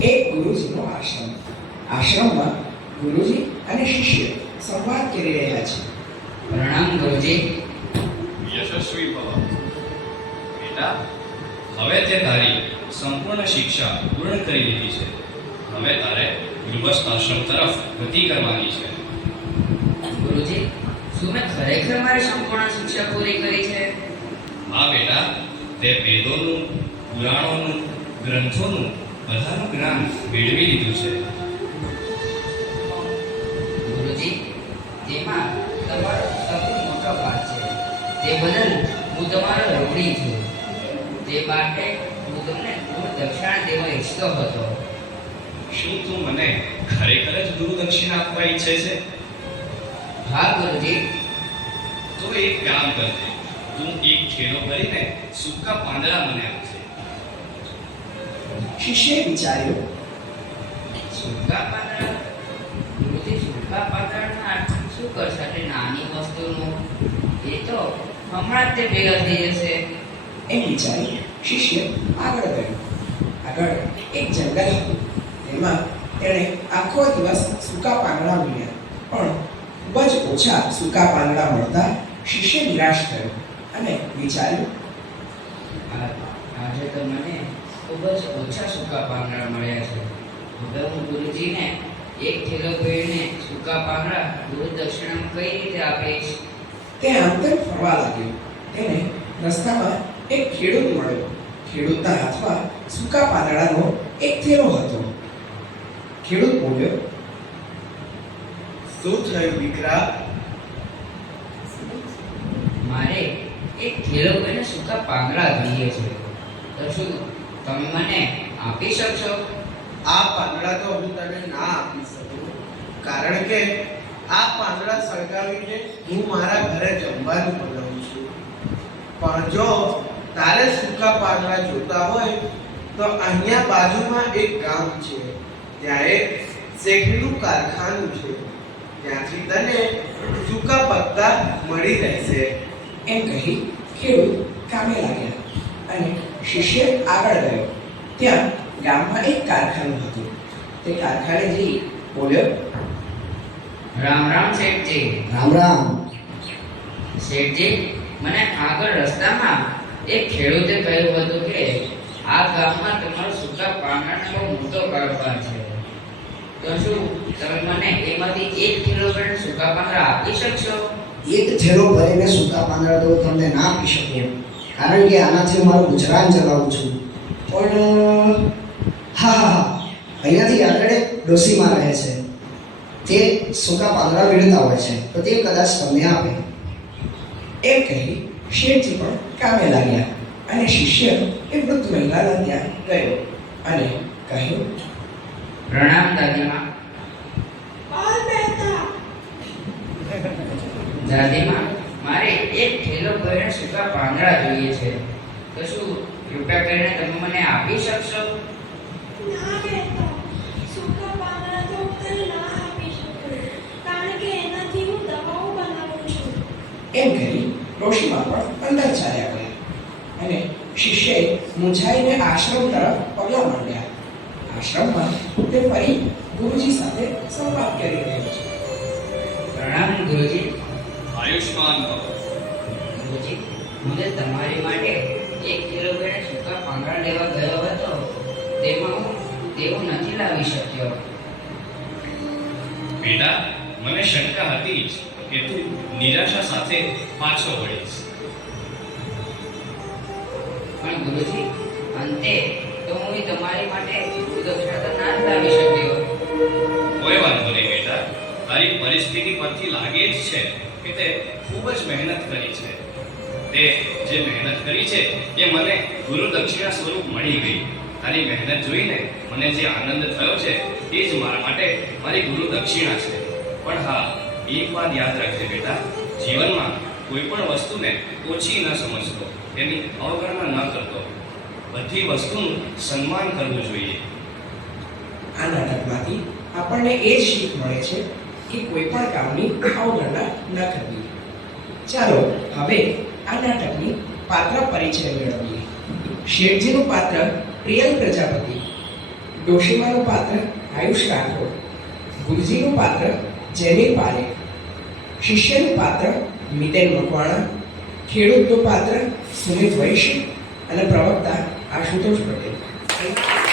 એક ગુરુજીનો આશ્રમ. આશ્રમમાં ગુરુજી અને શિષ્ય સંવાદ કરી રહ્યા છે. પ્રણામ ગુરુજી. યશસ્વી ભવ. બેટા, હવે તે તારી સંપૂર્ણ શિક્ષા પૂર્ણ કરી લીધી છે. હવે તારે ગૃહસ્થ આશ્રમ તરફ ગતિ કરવાની છે. ગુરુજી, શું મેં ખરેખર મારી સંપૂર્ણ શિક્ષા પૂરી કરી છે? હા બેટા, તે વેદોનું, પુરાણોનું, ગ્રંથોનું બધાનું જ્ઞાન મેળવી લીધું છે. ગુરુજી, તેમાં તમારો સૌથી મોટો ભાગ છે. તે બદલ હું તમારો ઋણી છું. તે માટે હું તમને ગુરુ દક્ષિણા દેવા ઈચ્છતો હતો. શું તું મને ખરેખર જ ગુરુ દક્ષિણા આપવા ઈચ્છે છે? હા ગુરુજી. તો એક કામ કરજે, તું એક થેલો ભરીને સૂકા પાંદડા મને આપજે. શિષ્યએ વિચાર્યું, સૂકા પાંદડા? ગુરુજી, સૂકા પાંદડાના શું કરશે આટલી નાની વસ્તુનું? એ તો હમણાં જ તે ભેગા થઈ જશે. એમ વિચારી શિષ્ય આગળ ગયો. આગળ એક જંગલ હતું. તેમાં તેણે આખો દિવસ સૂકા પાંદડા વીણ્યા, પણ ખૂબ જ ઓછા સૂકા પાંદડા મળતા શિષ્ય નિરાશ થયો અને વિચાર્યું, આજે તો મને ખૂબ જ ઓછા સૂકા પાંદડા મળ્યા છે. હવે હું ગુરુજીને એક થેલો ભરીને સૂકા પાંદડા ગુરુ દક્ષિણામાં કઈ રીતે આપીશ? તે આમ તેમ ફરવા લાગ્યો. તેને રસ્તામાં એક ખેડૂત મળ્યો. ખેડૂતના હાથમાં સૂકા પાંદડાનો એક થેલો હતો. ખેડૂત બોલ્યો, શું થયું દીકરા? મારે એક થેલો ભરીને સૂકા પાંદડા જોઈએ છે. તો શું તમે મને આપી શકશો? આ પાંદડા તો હું તને ના આપી શકું, કારણ કે આ પાંદડા સળગાવીને હું મારા ઘરે જમવાનું બનાવું છું. પણ જો તારે સૂકા પાંદડા જોતા હોય તો અહીંયા બાજુમાં એક ગામ છે. ત્યાં એક શેકડીનું કારખાનું છે. ત્યાંથી તને સૂકા પત્તા મળી રહેશે. એમ કહી ખેડૂત કામે લાગ્યા અને શિષ્ય આગળ ગયો. ત્યાં ગામમાં એક કારખાનું હતું. તે કારખાને જઈ બોલ્યો, રામ રામ શેઠજી. રામ રામ. શેઠજી, મને આગળ રસ્તામાં એક ખેડૂતે કહ્યું હતું કે આ ગામમાં તમારો સૂકા પાંદડાનો બહુ મોટો કારોબાર છે. તો શું તમે મને એમાંથી એક થેલો ભરીને સૂકા પાંદડા આપી શકશો? એક થેલો ભરીને સૂકા પાંદડા તો તમને ના આપી શકું, કારણ કે આનાથી હું મારું ગુજરાન ચલાવું છું. પણ હા હા હા, અહીંયાથી આગળ એક ડોસીમાં રહે છે. તે સૂકા પાંદડા વીણતા હોય છે, તો તે કદાચ તમને આપે. એમ કહી શેઠજી પણ કામે લાગ્યા અને શિષ્ય એ વૃદ્ધ મહિલાના ત્યાં ગયો અને કહ્યું, પ્રણામ દાદીમા. દાદીમા, મારે એક થેલો ભરીને સૂકા પાંદડા જોઈએ છે. તો શું કૃપા કરીને તમે મને આપી શકશો? ના બેટા, સૂકા પાંદડા તો હું તને ના આપી શકું, કારણ કે એનાથી હું દવાઓ બનાવું છું. એમ કહી ડોશીમાં પણ અંદર ચાલ્યા ગયા અને શિષ્યએ મૂંઝાઈને આશ્રમ તરફ પગલાં માંડ્યા. આશ્રમમાં તે ફરી ગુરુજી સાથે સંવાદ કરી રહ્યો છે. પ્રણામ ગુરુજી. આયુષ્માન ભવ. ગુરુજી, મને તમારી માટે એક થેલો ભરીને સૂકા પાંદડા લેવા ગયો હતો. તેમાં હું તેવું નથી લાવી શક્યો. બેટા, મને શંકા હતી જ કે તું નિરાશા સાથે પાછો વળીશ. પણ ગુરુજી, અંતે તો હું તમારી માટે ગુરુ દક્ષિણા તો ના જ લાવી શક્યો. કોઈ વાંધો નહીં બેટા, તારી પરિસ્થિતિ પરથી લાગે જ છે કે તે ખૂબ જ મહેનત કરી છે. તે જે મહેનત કરી છે એ મને ગુરુ દક્ષિણા સ્વરૂપ મળી ગઈ. તારી મહેનત જોઈને મને જે આનંદ થયો છે એ જ મારા માટે મારી ગુરુ દક્ષિણા છે. પણ હા, એક વાત યાદ રાખજે બેટા, જીવનમાં કોઈ પણ વસ્તુને ઓછી ન સમજતો, તેની અવગણના ન કરતો. બધી વસ્તુનું સન્માન કરવું જોઈએ. આ નાટકમાંથી આપણને એ જ શીખ મળે છે કે કોઈ પણ કામની અવગણના ન કરવી. ચાલો હવે આ નાટકની પાત્ર પરિચય મેળવીએ. શેઠજીનું પાત્ર પ્રિયલ પ્રજાપતિ, ડોશીમાનું પાત્ર આયુષ રાઠોડ, ગુરુજીનું પાત્ર જેની પારેખ, શિષ્યનું પાત્ર મિતેન મકવાણા, ખેડૂતનું પાત્ર સુમિત વૈશ્ય અને પ્રવક્તા આશુતોષ પટેલ.